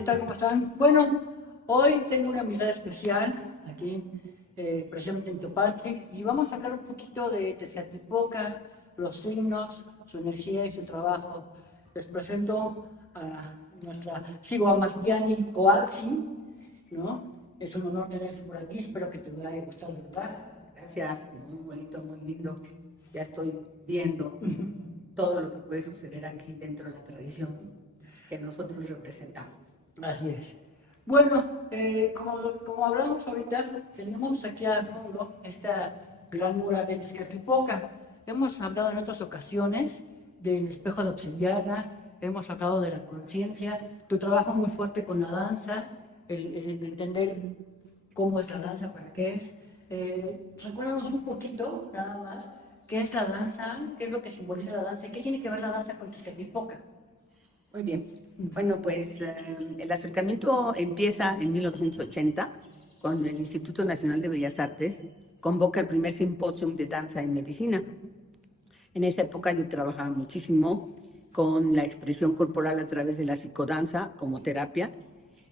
¿Qué tal? ¿Cómo están? Bueno, hoy tengo una invitada especial aquí, precisamente en Topate, y vamos a hablar un poquito de Tezcatlipoca, los signos, su energía y su trabajo. Les presento a nuestra Siguamastiani Coatzi, ¿no? Es un honor tenerte por aquí, espero que te haya gustado el lugar. Gracias, muy bonito, muy lindo. Ya estoy viendo todo lo que puede suceder aquí dentro de la tradición que nosotros representamos. Así es. Bueno, como hablamos ahorita, tenemos aquí al fondo esta gran mural de Tezcatlipoca. Hemos hablado en otras ocasiones del espejo de obsidiana, hemos hablado de la conciencia, tu trabajo muy fuerte con la danza, el entender cómo es la danza, para qué es. Recuérdanos un poquito, nada más, qué es la danza, qué es lo que simboliza la danza y qué tiene que ver la danza con Tezcatlipoca. Muy bien. Bueno, pues el acercamiento empieza en 1980 con el Instituto Nacional de Bellas Artes, convoca el primer simposio de danza en medicina. En esa época yo trabajaba muchísimo con la expresión corporal a través de la psicodanza como terapia,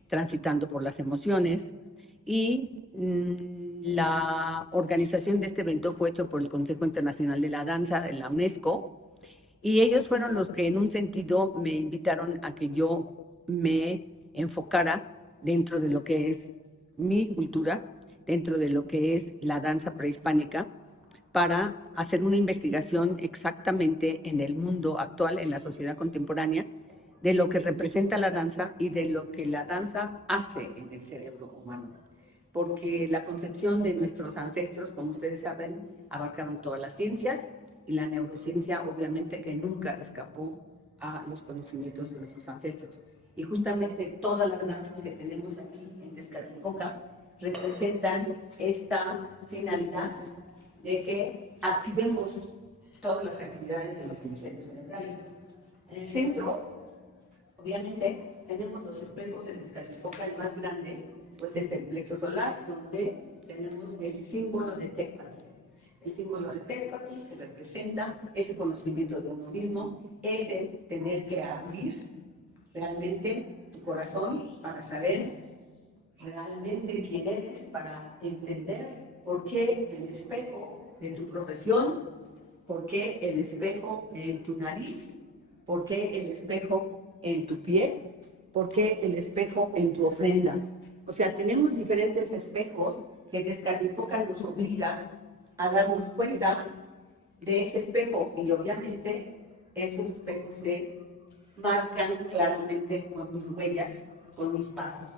transitando por las emociones, y la organización de este evento fue hecho por el Consejo Internacional de la Danza de la UNESCO, y ellos fueron los que en un sentido me invitaron a que yo me enfocara dentro de lo que es mi cultura, dentro de lo que es la danza prehispánica, para hacer una investigación exactamente en el mundo actual, en la sociedad contemporánea, de lo que representa la danza y de lo que la danza hace en el cerebro humano. Porque la concepción de nuestros ancestros, como ustedes saben, abarcaron todas las ciencias, y la neurociencia obviamente que nunca escapó a los conocimientos de nuestros ancestros. Y justamente todas las danzas que tenemos aquí en Tezcatlipoca representan esta finalidad de que activemos todas las actividades de los hemisferios cerebrales. En el centro, obviamente, tenemos los espejos en Tezcatlipoca. El más grande pues es el plexo solar, donde tenemos el símbolo de Tecpatl. El símbolo del Tecpatl, que representa ese conocimiento de uno mismo, ese tener que abrir realmente tu corazón para saber realmente quién eres, para entender por qué el espejo de tu profesión, por qué el espejo en tu nariz, por qué el espejo en tu piel, por qué el espejo en tu ofrenda. O sea, tenemos diferentes espejos que Tezcatlipoca nos obliga a darnos cuenta de ese espejo, y obviamente esos espejos se marcan claramente con mis huellas, con mis pasos.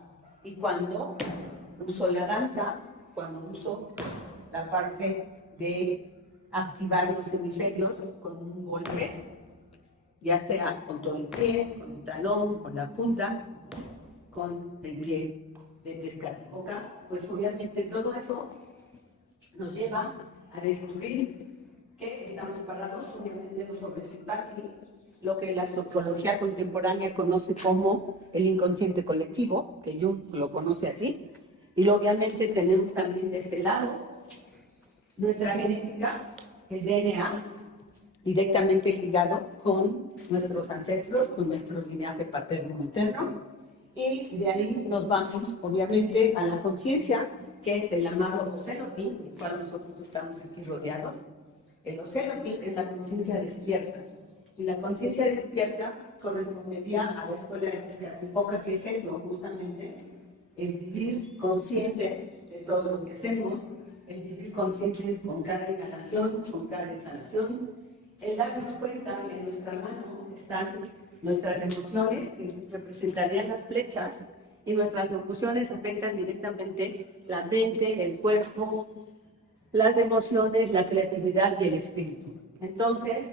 Y cuando uso la danza, cuando uso la parte de activar los hemisferios con un golpe, ya sea con todo el pie, con el talón, con la punta, con el pie de Tezcatlipoca, pues obviamente todo eso nos lleva a descubrir que estamos parados obviamente sobre Tezcatli, lo que la sociología contemporánea conoce como el inconsciente colectivo, que Jung lo conoce así, y obviamente tenemos también de este lado nuestra genética, el DNA, directamente ligado con nuestros ancestros, con nuestro linaje paterno-materno, y de ahí nos vamos obviamente a la conciencia, que es el llamado Ocelotin, del cual nosotros estamos aquí rodeados. El Ocelotin es la conciencia despierta, y la conciencia despierta correspondería a la escuela de Tezcatlipoca, que es eso, justamente, el vivir conscientes de todo lo que hacemos, el vivir conscientes con cada inhalación, con cada exhalación, el darnos cuenta que en nuestra mano están nuestras emociones, que representarían las flechas, y nuestras emociones afectan directamente la mente, el cuerpo, las emociones, la creatividad y el espíritu. Entonces,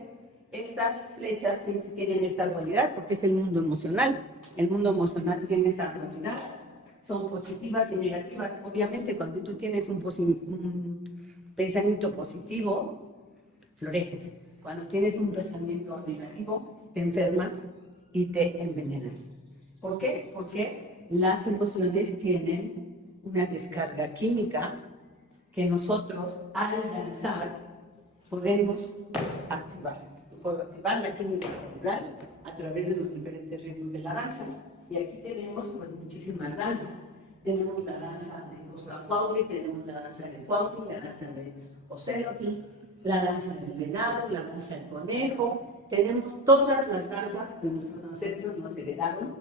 estas flechas siempre tienen esta dualidad porque es el mundo emocional. El mundo emocional tiene esa dualidad. Son positivas y negativas. Obviamente, cuando tú tienes un pensamiento positivo, floreces. Cuando tienes un pensamiento negativo, te enfermas y te envenenas. ¿Por qué? Porque las emociones tienen una descarga química que nosotros, al danzar, podemos activar. Puedo activar la química cerebral a través de los diferentes ritmos de la danza. Y aquí tenemos pues, muchísimas danzas. Tenemos la danza de Coslacuautli, tenemos la danza de Cuautli, la danza de Ocelotl, la danza del venado, la danza del conejo. Tenemos todas las danzas que nuestros ancestros nos heredaron.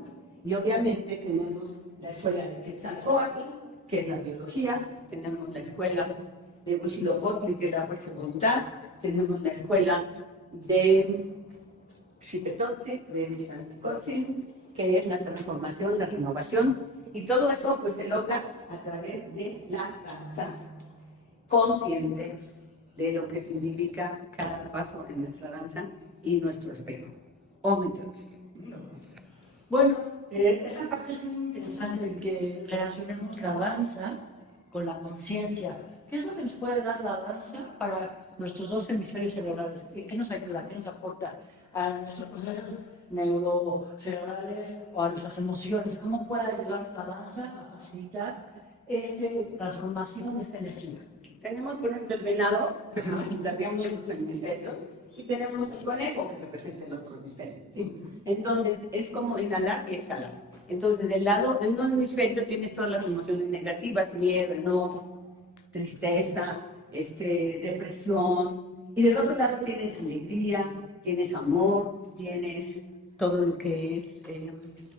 Y obviamente tenemos la escuela de Quetzalcóatl, que es la biología. Tenemos la escuela de Huitzilopochtli, que es la fuerza de voluntad. Tenemos la escuela de Xipetotzi, de Xanticotzin, que es la transformación, la renovación, y todo eso pues se logra a través de la danza, consciente de lo que significa cada paso en nuestra danza y nuestro espejo. ¿O me entiendes? Bueno, esa parte es muy interesante en que relacionemos la danza con la conciencia. ¿Qué es lo que nos puede dar la danza para nuestros dos hemisferios cerebrales? ¿Qué nos ayuda? ¿Qué nos aporta a nuestros procesos neurocerebrales o a nuestras emociones? ¿Cómo puede ayudar la danza a facilitar esta transformación de esta energía? Tenemos, por ejemplo, el venado, que representaría nuestros hemisferios, y tenemos el conejo, que representa el otro hemisferio. ¿Sí? Entonces, es como inhalar y exhalar. Entonces, del lado, en un hemisferio tienes todas las emociones negativas, miedo, enojo, tristeza, depresión, y del otro lado tienes alegría, tienes amor, tienes todo lo que es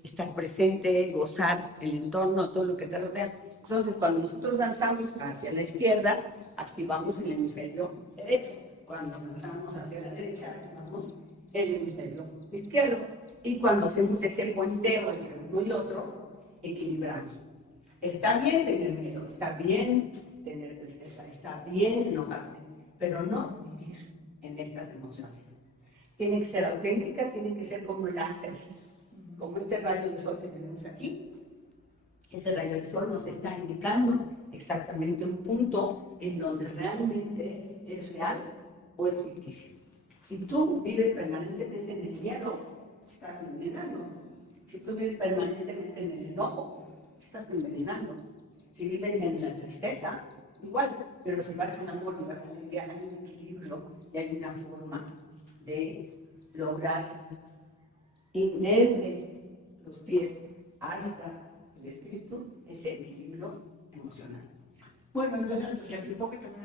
estar presente, gozar el entorno, todo lo que te rodea. Entonces, cuando nosotros danzamos hacia la izquierda, activamos el hemisferio derecho. Cuando danzamos hacia la derecha, activamos el hemisferio izquierdo. Y cuando hacemos ese puenteo entre uno y otro, equilibramos. Está bien tener miedo, está bien tener tristeza, está bien enojarte, pero no vivir en estas emociones. Tienen que ser auténticas, tienen que ser como láser, como este rayo de sol que tenemos aquí. Ese rayo de sol nos está indicando exactamente un punto en donde realmente es real o es ficticio. Si tú vives permanentemente en el miedo, estás envenenando. Si tú vives permanentemente en el enojo, estás envenenando. Si vives en la tristeza, igual. Pero si vas a un amor y vas a la alegría, hay un equilibrio y hay una forma de lograr y desde los pies hasta el espíritu ese equilibrio emocional. Bueno, entonces el enfoque también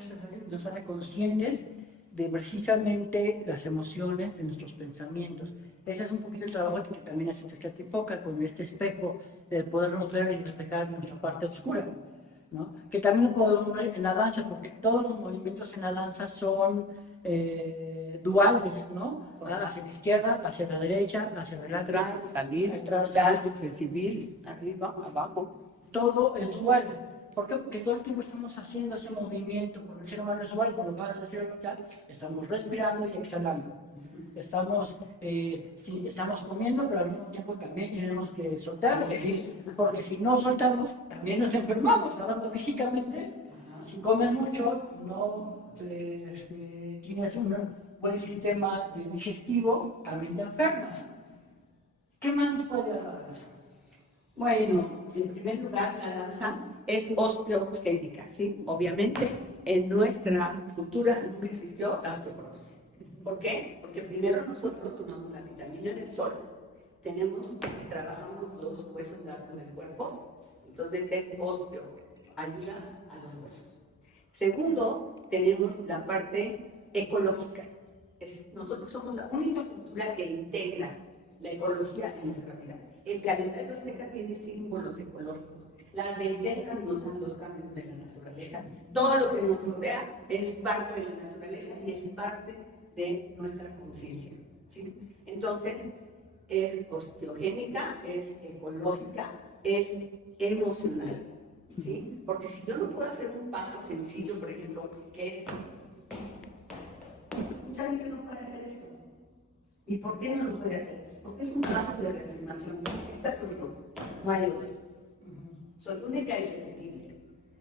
nos hace conscientes de precisamente las emociones, de nuestros pensamientos. Ese es un poquito el trabajo que también hace Tezcatlipoca con este espejo de podernos ver y reflejar nuestra parte oscura, ¿no? Que también lo podemos ver en la danza, porque todos los movimientos en la danza son duales, ¿no? Hacia la izquierda, hacia la derecha, hacia adelante, Atrás, salir, atrás, dar, recibir, arriba, abajo. todo es dual. ¿Por qué? Porque todo el tiempo estamos haciendo ese movimiento, porque el ser humano es dual, cuando vas a decir estamos respirando y exhalando. Estamos, sí, estamos comiendo, pero al mismo tiempo también tenemos que soltar, porque si no soltamos, también nos enfermamos, hablando físicamente. Si comes mucho, no tienes un buen sistema digestivo, también te enfermas. ¿Qué más nos puede dar la danza? Bueno, en primer lugar, la danza es osteogénica, ¿sí? Obviamente, en nuestra cultura nunca existió la osteoporosis. ¿Por qué? Porque primero nosotros tomamos la vitamina del sol, trabajamos los huesos largos del cuerpo, entonces es osteo, ayuda a los huesos. Segundo, tenemos la parte ecológica. Nosotros somos la única cultura que integra la ecología en nuestra vida. El calendario azteca tiene símbolos ecológicos. Las lentejas nos dan los cambios de la naturaleza. Todo lo que nos rodea es parte de la naturaleza y es parte de nuestra conciencia, ¿sí? Entonces, es osteogénica, es ecológica, es emocional, ¿sí? Porque si yo no puedo hacer un paso sencillo, por ejemplo, que es, mucha gente no puede hacer esto. ¿Y por qué no lo puede hacer? Porque es un trabajo de reafirmación. Esta soy yo, no hay otro. Soy única y irrepetible.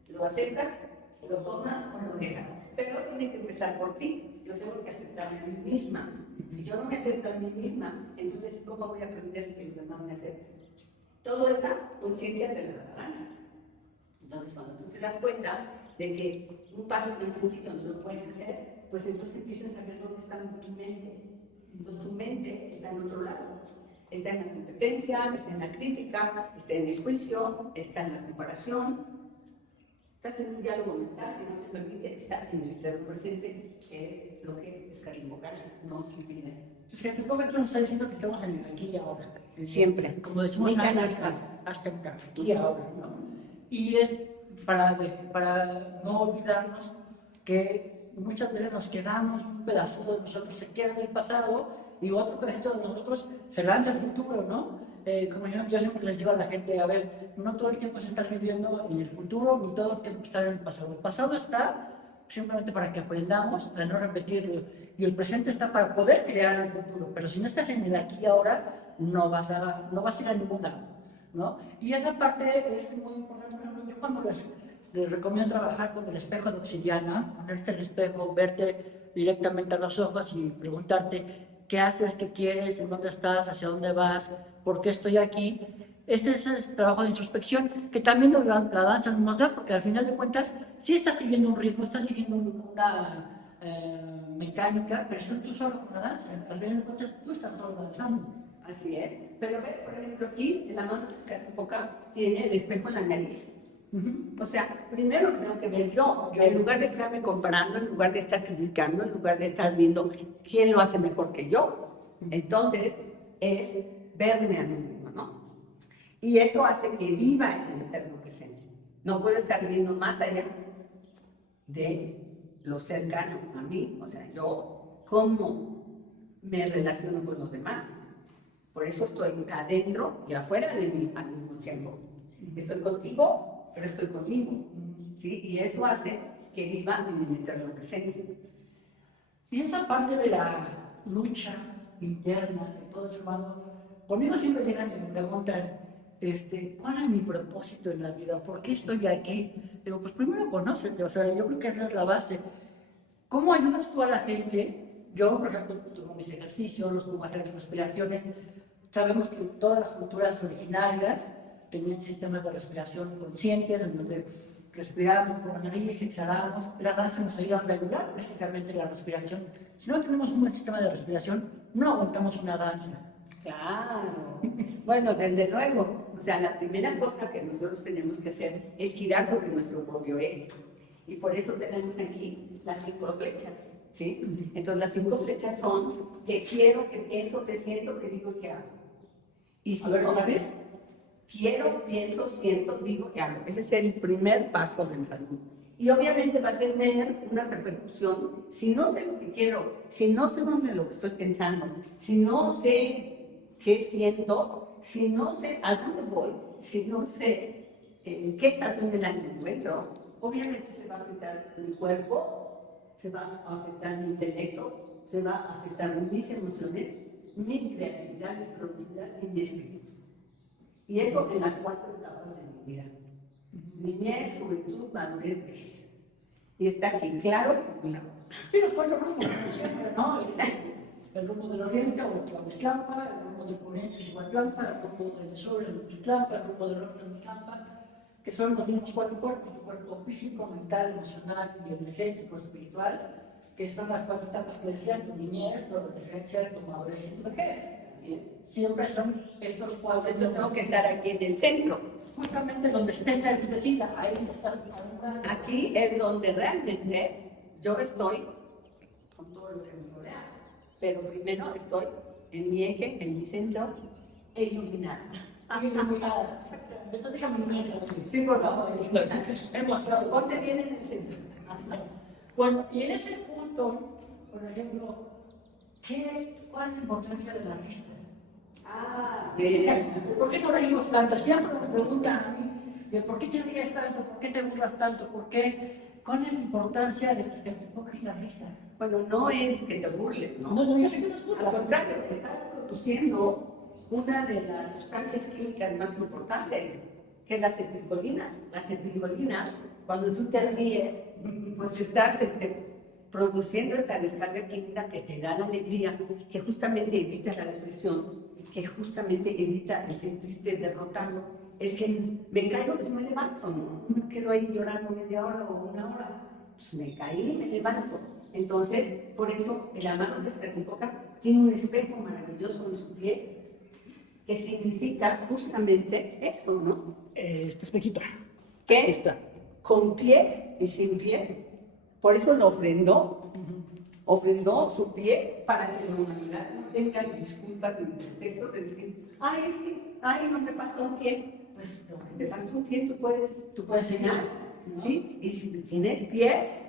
Lo aceptas, lo tomas o lo dejas. Pero tiene que empezar por ti. Yo tengo que aceptarme a mí misma. Si yo no me acepto a mí misma, entonces ¿cómo voy a aprender que los demás me acepten? Todo esa conciencia de la danza. Entonces, cuando tú te das cuenta de que un paso tan sencillo no lo puedes hacer, pues entonces empiezas a ver dónde está tu mente. Entonces tu mente está en otro lado. Está en la competencia, está en la crítica, está en el juicio, está en la comparación. Estás en un diálogo mental que no te permite estar en el eterno presente, que es lo que Escarimbocal nos impide. Es que el momento nos está diciendo que estamos en el aquí y ahora. Siempre. Como decimos, Nunca hasta aquí y ahora, ¿no? Y es para no olvidarnos que muchas veces nos quedamos, un pedacito de nosotros se queda en el pasado y otro pedacito de nosotros se lanza al futuro, ¿no? Como yo siempre les digo a la gente, a ver, no todo el tiempo es estar viviendo en el futuro, ni todo el tiempo estar en el pasado. El pasado está simplemente para que aprendamos a no repetirlo, y el presente está para poder crear el futuro, pero si no estás en el aquí y ahora, no vas a ir a ningún lado, ¿no? Y esa parte es muy importante. Por ejemplo, yo cuando les recomiendo trabajar con el espejo de obsidiana, ponerte el espejo, verte directamente a los ojos y preguntarte qué haces, qué quieres, en dónde estás, hacia dónde vas, por qué estoy aquí. Ese es el trabajo de introspección que también la danza nos da, porque al final de cuentas sí estás siguiendo un ritmo, estás siguiendo una mecánica, pero estás tú solo con la danza. Al final de cuentas tú estás solo danzando. Así es. Pero ves, por ejemplo, aquí en la mano de Escarimbocal tiene el espejo en la nariz. O sea, primero tengo que ver yo, en lugar de estarme comparando, en lugar de estar criticando, en lugar de estar viendo quién lo hace mejor que yo. Entonces, es verme a mí mismo, ¿no? Y eso hace que viva en el eterno presente. No puedo estar viendo más allá de lo cercano a mí, o sea, yo cómo me relaciono con los demás. Por eso estoy adentro y afuera de mí al mismo tiempo. Estoy contigo, pero estoy conmigo, ¿sí? Y eso hace que viva en el eterno presente. Y esta parte de la lucha interna que todo ser humano, conmigo siempre llegan y me preguntan, ¿cuál es mi propósito en la vida? ¿Por qué estoy aquí? Digo, pues primero conócete, o sea, yo creo que esa es la base. ¿Cómo ayudas tú a la gente? Yo, por ejemplo, tomo mis ejercicios, los pongo a hacer respiraciones. Sabemos que todas las culturas originarias tenían sistemas de respiración conscientes, en donde respiramos por la nariz, exhalamos. La danza nos ayuda a regular precisamente la respiración. Si no tenemos un buen sistema de respiración, no aguantamos una danza. Claro. Bueno, desde luego. O sea, la primera cosa que nosotros tenemos que hacer es girar sobre nuestro propio eje. Y por eso tenemos aquí las 5 flechas, ¿sí? Entonces, las 5 flechas son que quiero, que pienso, que siento, que digo, que hago. Y si no, quiero, pienso, siento, digo, que hago. Ese es el primer paso del salud. Y obviamente va a tener una repercusión si no sé lo que quiero, si no sé dónde lo que estoy pensando, si no sé qué siento, si no sé a dónde voy, si no sé en qué estación del año me encuentro. Obviamente se va a afectar mi cuerpo, se va a afectar mi intelecto, se va a afectar mis emociones, mi creatividad, mi productividad y mi espíritu. Y eso en las 4 etapas de mi vida. Niñez, juventud, madurez, vejez. Y está aquí, claro, claro. Sí, los 4 rumos, como siempre, ¿no? El rumbo del oriente, o Tlahuiztlampa, el rumbo del poniente, Xihuatlampa, el rumbo del sur, el Mixtlampa, el rumbo del norte, el Mixtlampa, que son los mismos 4 cuerpos, tu cuerpo físico, mental, emocional y energético, espiritual, que son las 4 etapas que decías, tu niñez, tu adolescencia, tu madurez y tu vejez. Siempre son estos 4. Yo tengo que estar aquí en el centro. Justamente donde estés la lucecita, ahí te estás preguntando. Aquí es donde realmente yo estoy con todo lo que me rodea. Pero primero estoy en mi eje, en mi centro, e iluminada. Iluminada, exactamente. Entonces déjame iluminar. Sí, por favor. Hemos Ponte bien en el centro. Bueno, y en ese punto, por ejemplo, ¿cuál es la importancia de la risa? ¿Por qué no reímos tanto? Siempre me preguntan a mí, ¿por qué te ríes tanto? ¿Por qué te burlas tanto? ¿Cuál es la importancia de que te pongas la risa? Bueno, no es que te burles, ¿no? No, yo sé que no es burla. Al contrario, estás produciendo una de las sustancias químicas más importantes, que es la acetilcolina. La acetilcolina, cuando tú te ríes, pues estás produciendo esta descarga química que te da la alegría, que justamente evita la depresión, que justamente evita el sentirte derrotado, el que me caigo y me levanto, no me quedo ahí llorando media hora o una hora, pues me caí y me levanto. Entonces, por eso el amado de Escarimbocal tiene un espejo maravilloso en su piel, que significa justamente eso, ¿no? Este espejito. Que Aquí está. con pie y sin pie, por eso lo ofrendó su pie para que la humanidad no tenga disculpas ni pretextos de decir, ay, es que, ay, no me falta un pie. Pues lo que te falta un pie, tú puedes cenar, ¿no? ¿Sí? Y si tienes pies,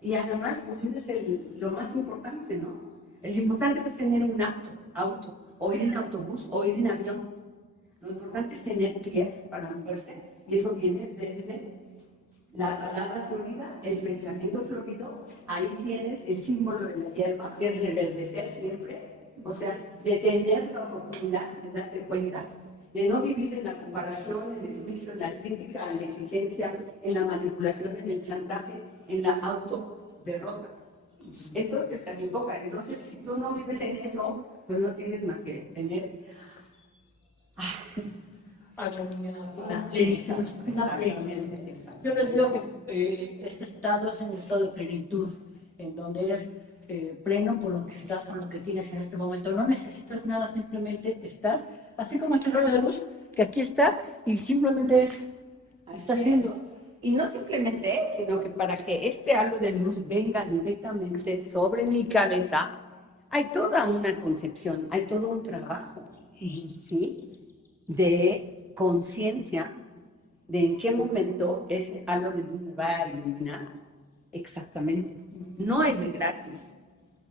y además, pues ese es lo más importante, ¿no? El importante es tener un auto, o ir en autobús, o ir en avión. Lo importante es tener pies para moverte, y eso viene desde la palabra florida, el pensamiento florido. Ahí tienes el símbolo de la hierba, que es reverdecer siempre, o sea, de tener la oportunidad de darte cuenta, de no vivir en la comparación, en el juicio, en la crítica, en la exigencia, en la manipulación, en el chantaje, en la autoderrota. Eso es Tezcatlipoca. Entonces, si tú no vives en eso, pues no tienes más que tener una plenitud. Yo les digo que este estado es un estado de plenitud, en donde eres pleno por lo que estás, con lo que tienes en este momento. No necesitas nada, simplemente estás, así como este rayo de luz, que aquí está, y simplemente estás viendo. Y no simplemente es, sino que para que este halo de luz venga directamente sobre mi cabeza, hay toda una concepción, hay todo un trabajo, ¿sí? De conciencia de en qué momento ese halo de luz me va a iluminar exactamente. No es de gratis,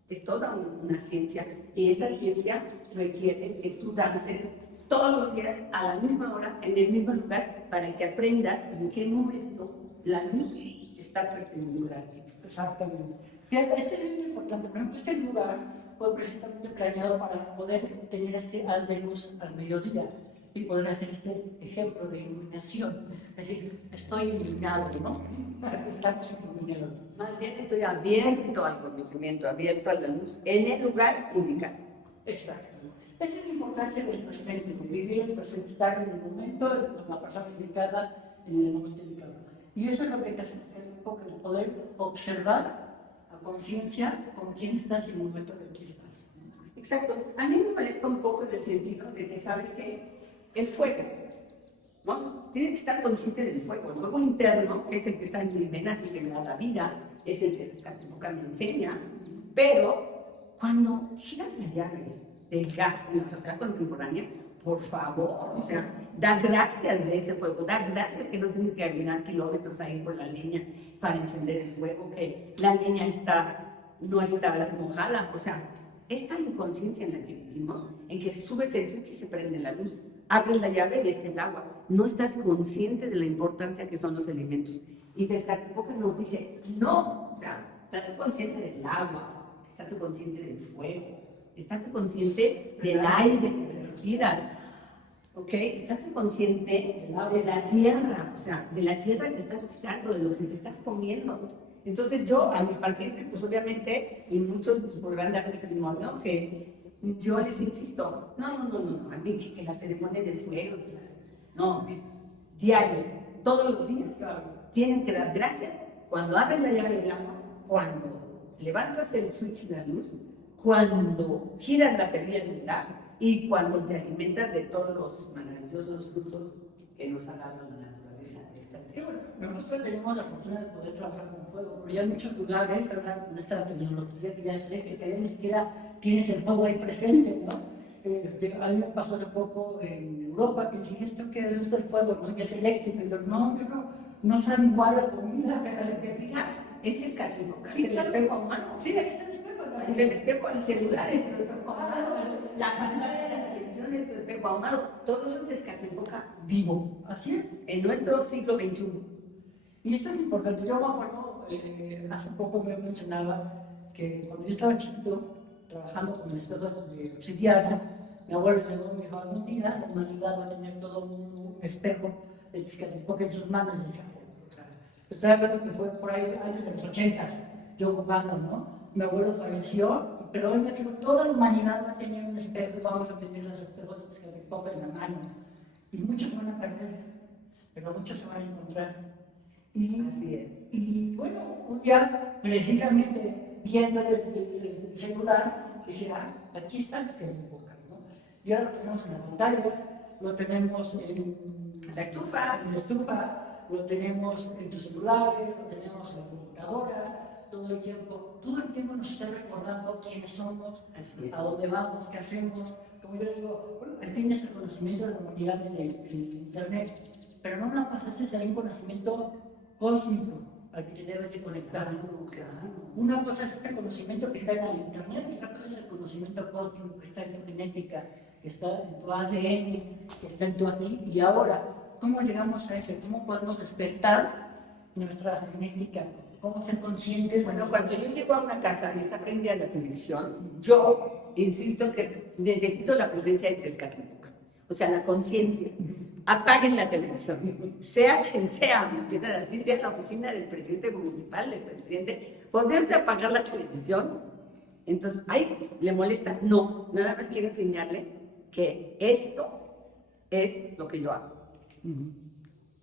es toda una ciencia, y esa ciencia requiere que tú dances todos los días a la misma hora, en el mismo lugar, para que aprendas en qué momento la luz está perpendicular a ti. Exactamente. Fíjate, este es muy importante. Por ejemplo, este lugar fue precisamente planeado para poder tener este haz de luz al mediodía y poder hacer este ejemplo de iluminación. Es decir, estoy iluminado, ¿no? Estamos iluminados. Más bien estoy abierto al conocimiento, abierto a la luz, en el lugar indicado. Exacto. Esa es la importancia del presente, de vivir el presente, estar en el momento, con la persona indicada, en el momento indicado. Y eso es lo que te hace un poco el poder observar a conciencia con quién estás y el momento en que estás. Exacto. A mí me molesta un poco en el sentido de que, ¿sabes qué? El fuego, ¿no? Tienes que estar consciente del fuego. El fuego interno, que es el que está en mis venas y que me da la vida, es el que Tezcatlipoca me enseña, pero cuando giras la llave del gas en la sociedad contemporánea, por favor, o sea, da gracias de ese fuego, da gracias que no tienes que caminar kilómetros ahí por la leña para encender el fuego, que la leña no está mojada, o sea, esta inconsciencia en la que vivimos, en que subes el switch y se prende la luz, abres la llave y está el agua, no estás consciente de la importancia que son los elementos. Y Tezcatlipoca nos dice, no, o sea, estás consciente del agua, estás consciente del fuego, estás consciente del aire que respiras, ¿ok? Estás consciente de la tierra, o sea, de la tierra que estás pisando, de lo que te estás comiendo. Entonces yo a mis pacientes, pues obviamente, y muchos pues, podrán dar testimonio, que yo les insisto, no, a mí que la ceremonia del fuego, no, diario, todos los días, tienen que dar gracias cuando abres la llave del agua, cuando levantas el switch de la luz, cuando giras la perilla del gas y cuando te alimentas de todos los maravillosos frutos que nos ha dado la naturaleza de esta tierra. Nosotros tenemos la fortuna de poder trabajar con fuego, pero ya en muchos lugares, ahora con esta tecnología que ya es eléctrica, ya ni siquiera tienes el fuego ahí presente, ¿no? A mí me pasó hace poco en Europa que dije, ¿esto qué es el fuego? ¿No? Que es eléctrico. Y yo, no, no sabe igual la comida. Pero si te fijas, este es Tezcatlipoca, Sí, el espejo humano. Sí, ahí está el espejo. El espejo del celular, el espejo ahumado, la pantalla de la televisión, el espejo ahumado, todo eso es Tezcatlipoca vivo. Así es. En nuestro siglo XXI. Y eso es importante. Yo me acuerdo, hace poco yo mencionaba que cuando yo estaba chiquito, trabajando con el espejo de obsidiana, mi abuelo llegó y me dijo, algún día la humanidad va a tener todo un espejo de Tezcatlipoca en sus manos. Y dije, o sea, te estoy hablando que fue por ahí antes de los 80s, yo jugando, ¿no? Mi abuelo falleció, pero él me dijo, toda la humanidad va a tener un espejo, vamos a tener los espejos de Tezcatlipoca en la mano. Y muchos van a perder, pero muchos se van a encontrar. Así es. Y bueno, un día, precisamente viendo el celular, dije, aquí está el Tezcatlipoca, ¿no? Y ahora lo tenemos en las pantallas, lo tenemos en La estufa. en la estufa, lo tenemos en tus celulares, lo tenemos en las computadoras, todo el tiempo nos está recordando quiénes somos, Así es. a dónde vamos, qué hacemos. Como yo le digo, bueno, él tiene ese conocimiento de la humanidad en el Internet, pero no nada más ese, hay un conocimiento cósmico al que te debes de conectar. Una cosa es este conocimiento que está en el Internet y otra cosa es el conocimiento cósmico que está en tu genética, que está en tu ADN, que está en tu aquí y ahora. ¿Cómo llegamos a eso? ¿Cómo podemos despertar nuestra genética? ¿Cómo ser conscientes? Bueno, cuando yo llego a una casa y está prendida la televisión, yo insisto que necesito la presencia de Tezcatlipoca, o sea, la conciencia. Apaguen la televisión, sea quien sea, ¿me entiendes? Así sea la oficina del presidente municipal, del presidente, ¿podrías apagar la televisión? Entonces, ay, ¿le molesta? No, nada más quiero enseñarle que esto es lo que yo hago,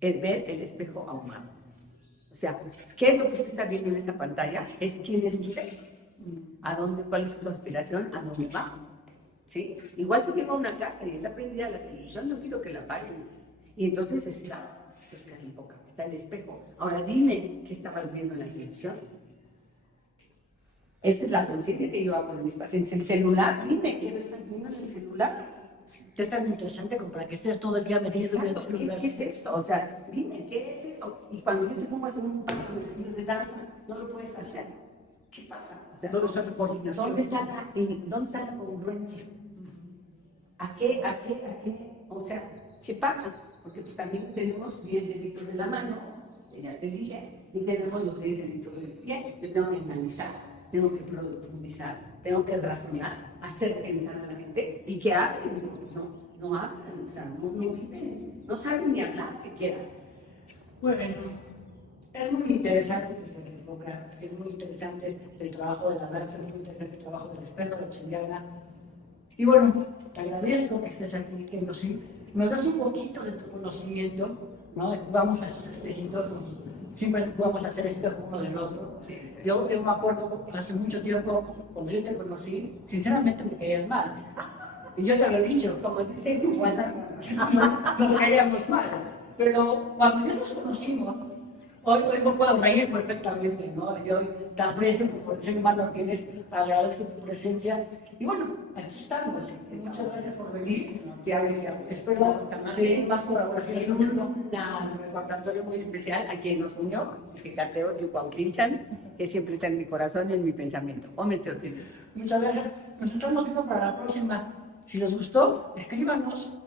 el ver el espejo ahumado. O sea, ¿qué es lo que usted está viendo en esa pantalla? Es quién es usted, a dónde, cuál es su aspiración, a dónde va. ¿Sí? Igual si llego a una casa y está prendida la televisión, no quiero que la apaguen. Y entonces está Tezcatlipoca, está el espejo. Ahora dime qué estabas viendo en la televisión. Esa es la conciencia que yo hago de mis pacientes. El celular, dime qué estás viendo en el celular. Es tan interesante como para que estés todo el día metido en el Exacto, celular. ¿qué es esto? O sea, dime, ¿qué es eso? Y cuando yo te pongo a hacer un paso de danza, no lo puedes hacer. ¿Qué pasa? O sea, ¿Dónde está tu coordinación? ¿Dónde está la congruencia? ¿A qué? O sea, ¿qué pasa? Porque pues también tenemos 10 deditos de la mano, ya te dije, y tenemos los 6 deditos del pie. Yo tengo que analizar, tengo que profundizar, tengo que razonar, hacer pensar a la gente y que hablen, no hablan, o sea, no viven, no saben ni hablar siquiera. Bueno, es muy interesante Tezcatlipoca, es muy interesante el trabajo de la danza, es muy interesante el trabajo del espejo, de obsidiana. Y bueno, te agradezco que estés aquí, que nos das un poquito de tu conocimiento, ¿no? Jugamos a estos espejitos, siempre jugamos a hacer espejo uno del otro. Yo me acuerdo hace mucho tiempo, cuando yo te conocí, sinceramente me caías mal. Y yo te lo he dicho, como dice Juana, nos caíamos mal. Pero cuando ya nos conocimos, hoy me puedo reír perfectamente, ¿no? Yo te aprecio por el ser humano que eres, agradezco tu presencia. Y bueno, aquí estamos. Muchas gracias por venir. Espero tener más colaboraciones con Un recordatorio muy especial a quien nos unió, Hecateo Yucuauquinchan, que siempre está en mi corazón y en mi pensamiento. Muchas gracias. Nos estamos viendo para la próxima. Si les gustó, escríbanos.